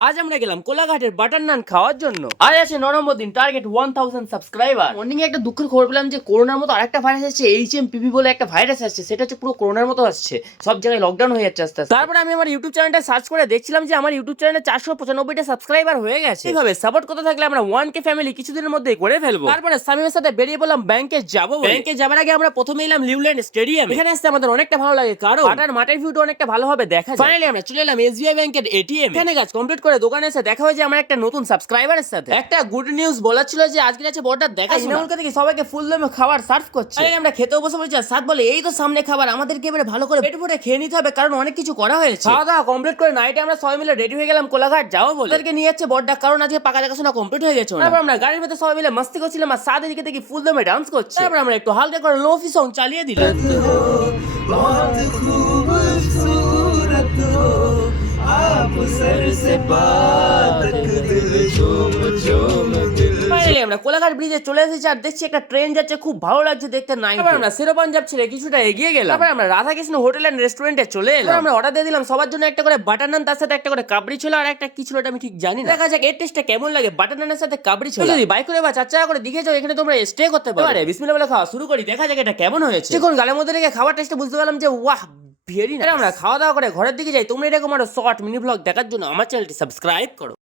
আজ আমরা গেলাম কোলাঘাটের বাটার নান খাওয়ার জন্য। আজ আছে 9 নম্বর দিন, টার্গেট 1000 সাবস্ক্রাইবার। মর্নিং একটা দুঃখের খবর পেলাম যে করোনার মতো আরেকটা ভাইরাস আসছে, HMPV বলে একটা ভাইরাস আসছে। সেটা হচ্ছে পুরো করোনার মতো আসছে, সব জায়গায় লকডাউন হয়ে যাচ্ছে আস্তে আস্তে। তারপরে আমি আমার ইউটিউব চ্যানেলটা সার্চ করে দেখছিলাম যে আমার ইউটিউব চ্যানেলে 495টা সাবস্ক্রাইবার হয়ে গেছে। এইভাবে সাপোর্ট করতে থাকলে আমরা 1K ফ্যামিলি কিছুদিনের মধ্যেই করে ফেলবো। তারপরে সামিমের সাথে বেরিয়ে বললাম ব্যাংকে যাবো। ব্যাংকে যাবার আগে আমরা প্রথমে এলাম লিউল্যান্ড স্টেডিয়াম। এখানে আসতে আমাদের অনেকটা ভালো লাগে, কারণ বাটার মাঠের ভিউটা অনেকটা ভালোভাবে দেখা যায়। ফাইনালি আমরা চলে এলাম SBI ব্যাংকের ATM। এখানে কাজ কমপ্লিট করে দোকানে এসে দেখা হয় যে আমার একটা নতুন সাবস্ক্রাইবারের সাথে। একটা গুড নিউজ বলার ছিল যে আজকে আছে বড়টা দেখা ইনামুল থেকে সবাইকে ফুল দমে খাবার সার্ভ করছে। আরে আমরা খেতেও বসে পড়েছি, আর সাথ বলে এই তো সামনে খাবার, আমাদেরকে এবারে ভালো করে পেট ভরে খেয়ে নিতে হবে, কারণ অনেক কিছু করা হয়েছে। খাওয়া দাওয়া কমপ্লিট করে নাইটে আমরা সবাই মিলে রেডি হয়ে গেলাম কোলাঘাট যাবো বলে। ওদেরকে নিয়ে যাচ্ছে বড়টা, কারণ আজকে পাকা দেখাশোনা কমপ্লিট হয়ে গেছে। তারপর আমরা গাড়ির ভেতরে সবাই মিলে মাস্তি করছিলাম, আর সাথে দিকে দেখি ফুল দমে ডান্স করছে। তারপর আমরা একটু হালকা করে লোফি সং চালিয়ে দিলাম। ফাইনালি আমরা কোলাঘাট ব্রিজে চলে এসেছি, আর দেখছি একটা ট্রেন যাচ্ছে, খুব ভালো লাগছে দেখতে। নাই তারপর আমরা শেরো পাঞ্জাব ছেড়ে কিছুটা এগিয়ে গেলাম। তারপর আমরা রাধাকৃষ্ণ হোটেল এন্ড রেস্টুরেন্টে চলে এলাম। আমরা অর্ডার দিয়ে দিলাম সবার জন্য একটা করে বাটার নান, তার সাথে একটা করে কাবড়ি ছিল, আর একটা কি ছিল আমি ঠিক জানি না। দেখা যাক এর টেস্টটা কেমন লাগে বাটার নানের সাথে কাবড়ি ছিল। যদি বাইক করে বা 4 চাকা করে দিকে যাও, এখানে তোমরা স্টে করতে পারো। আরে বিসমিল্লাহ বলে খাওয়া শুরু করি, দেখা যাক এটা কেমন হয়েছে। যখন গালের মধ্যে রেখে খাবার টেস্টে বুঝতে পারলাম যে ওয়াহ ভেরি নাইস। আমরা খাওয়া দাওয়া করে ঘরের দিকে যাই। তোমরা এরকম আরো শর্ট মিনি ব্লগ দেখার জন্য আমার চ্যানেলটি সাবস্ক্রাইব করো।